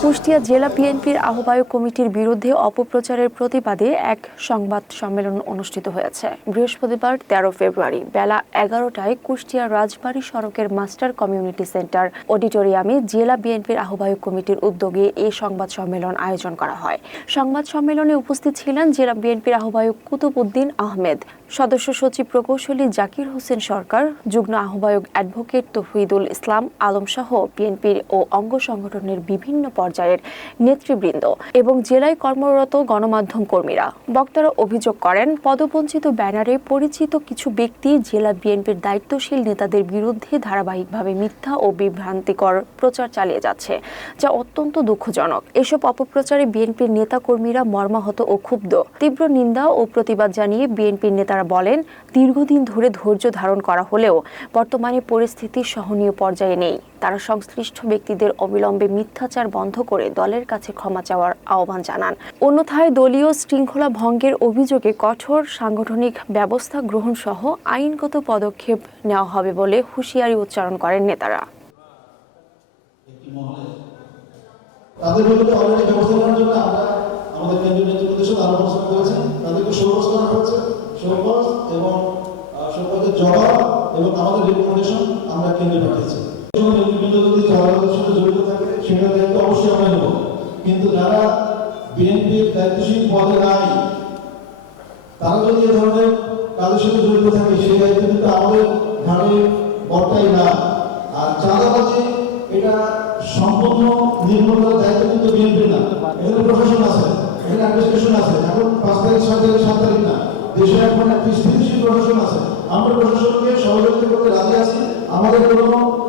কুষ্টিয়া জেলা বিএনপির আহ্বায়ক কমিটির বিরুদ্ধে অপপ্রচারের প্রতিবাদে এক সংবাদ সম্মেলন অনুষ্ঠিত হয়েছে। বৃহস্পতিবার ১৩ ফেব্রুয়ারি বেলা ১১টায় কুষ্টিয়া রাজবাড়ী সড়কের মাস্টার কমিউনিটি সেন্টার অডিটোরিয়ামে জেলা বিএনপির আহ্বায়ক কমিটির উদ্যোগে এই সংবাদ সম্মেলন আয়োজন করা হয়। সংবাদ সম্মেলনে উপস্থিত ছিলেন জেলা বিএনপির আহ্বায়ক কুতুব উদ্দিন আহমেদ, সদস্য সচিব প্রকৌশলী জাকির হোসেন সরকার, যুগ্ম আহ্বায়ক অ্যাডভোকেট তৌহিদুল ইসলাম আলম সহ বিএনপির ও অঙ্গ সংগঠনের বিভিন্ন পর্যায়ের নেতৃবৃন্দ এবং জেলায় কর্মরত গণমাধ্যম কর্মীরা। বক্তারা অভিযোগ করেন, পদবঞ্চিত ব্যানারে পরিচিত কিছু ব্যক্তি জেলা বিএনপির দায়িত্বশীল নেতাদের বিরুদ্ধে ধারাবাহিকভাবে মিথ্যা ও বিভ্রান্তিকর প্রচার চালিয়ে যাচ্ছে, যা অত্যন্ত দুঃখজনক। এসব অপপ্রচারে বিএনপির নেতাকর্মীরা মর্মাহত ও ক্ষুব্ধ। তীব্র নিন্দা ও প্রতিবাদ জানিয়ে বিএনপির নেতারা বলেন, দীর্ঘদিন ধরে ধৈর্য ধারণ করা হলেও বর্তমানে পরিস্থিতি সহনীয় পর্যায়ে নেই। তারা সংশ্লিষ্ট ব্যক্তিদের অবিলম্বে মিথ্যাচার বন্ধ করে দলের কাছে ক্ষমা চাওয়ার আহ্বান জানান। অন্যথায় দলীয় শৃঙ্খলা ভঙ্গের অভিযোগে কঠোর সাংগঠনিক ব্যবস্থা গ্রহণ সহ আইনগত পদক্ষেপ নেওয়া হবে বলে হুঁশিয়ারি উচ্চারণ করেন নেতারা। তাদের বিরুদ্ধে অলরেডি ব্যবস্থা নেওয়ার জন্য আমরা আমাদের কেন্দ্রীয় নেতৃত্বের সাথে আলোচনা করেছি। তাদেরকে শোকজ করা হয়েছে, শোকজ এবং শোকজের জবাব এবং আমাদের রিকমেন্ডেশন আমরা কেন্দ্রে পাঠিয়েছি। নেতৃবৃন্দ যদি জবাবের সাথে জড়িত থাকে সেটা দায়িত্ব অবশ্যই আমরা নেব, কিন্তু যারা বিএনপির দায়িত্বশীল পদে নাই তারা যদি এ ধরনের কাজের সাথে জড়িত থাকে সেই দায়িত্ব কিন্তু আমাদের ঘাড়ে বর্তাই না। আর চাঁদাবাজি এটা সম্পূর্ণ নির্মূল করার দায়িত্ব কিন্তু বিএনপির না, এখানে প্রশাসন আছে, এখানে অ্যাডমিনিস্ট্রেশন আছে। এখন ৫ তারিখ ৬ তারিখ ৭ তারিখ না, দেশে এখন একটি স্থিতিশীল প্রশাসন আছে। আমরা প্রশাসনকে সহযোগিতা করতে রাজি আছি। আমাদের কোনো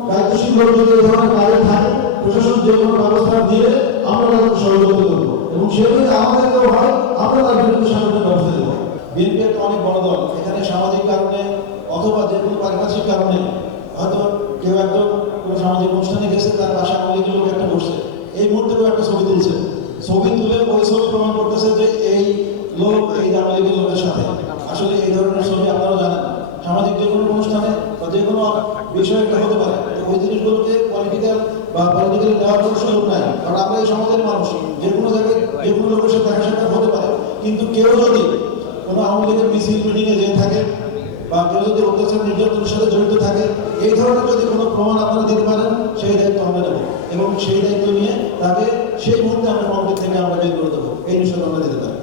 দায়িত্বশীল লোক যদি এই ধরনের কাজে থাকে প্রশাসন যে কোনো ব্যবস্থা দিয়ে আমরা তাদেরকে সহযোগিতা করবো এবং সেগুলি আমাদেরকেও হয় আমরা তার বিরুদ্ধে সাংগঠনিক ব্যবস্থা দেবো। বিএনপি একটা অনেক বড় দল, এখানে সামাজিক কারণে অথবা যে কোনো পারিপার্শ্বিক কারণে হয়তো কেউ একজন কোনো সামাজিক অনুষ্ঠানে গেছে, তার পাশে আওয়ামী লীগের লোক একটা বসছে, এই মুহূর্তে কেউ একটা ছবি তুলছে, ছবি তুলে ওই ছবি প্রমাণ করতেছে যে এই লোক এই আওয়ামী লীগের লোকের সাথে। আসলে এই ধরনের ছবি আপনারাও জানেন, সামাজিক যে কোনো অনুষ্ঠানে বা যে কোনো বিষয় একটা হতে পারে, ওই জিনিসগুলোকে পলিটিক্যাল বা পলিটিক্যালি নেওয়ার কোনো সুযোগ নাই। কারণ আমরা এই সমাজের মানুষ, যে কোনো জায়গায় যে কোনো লোকের সাথে দেখা সাক্ষাৎ হতে পারে। কিন্তু কেউ যদি কোনো আওয়ামী লীগের মিছিল মিটিংয়ে যেয়ে থাকে বা কেউ যদি অত্যাচার নির্যাতনের সাথে জড়িত থাকে, এই ধরনের যদি কোনো প্রমাণ আপনারা দিতে পারেন সেই দায়িত্ব আমরা নেব এবং সেই দায়িত্ব নিয়ে তাকে সেই মুহূর্তে আমরা কমিটি থেকে আমরা বের করে দেবো, এই নিশ্চয় আমরা দিতে পারি।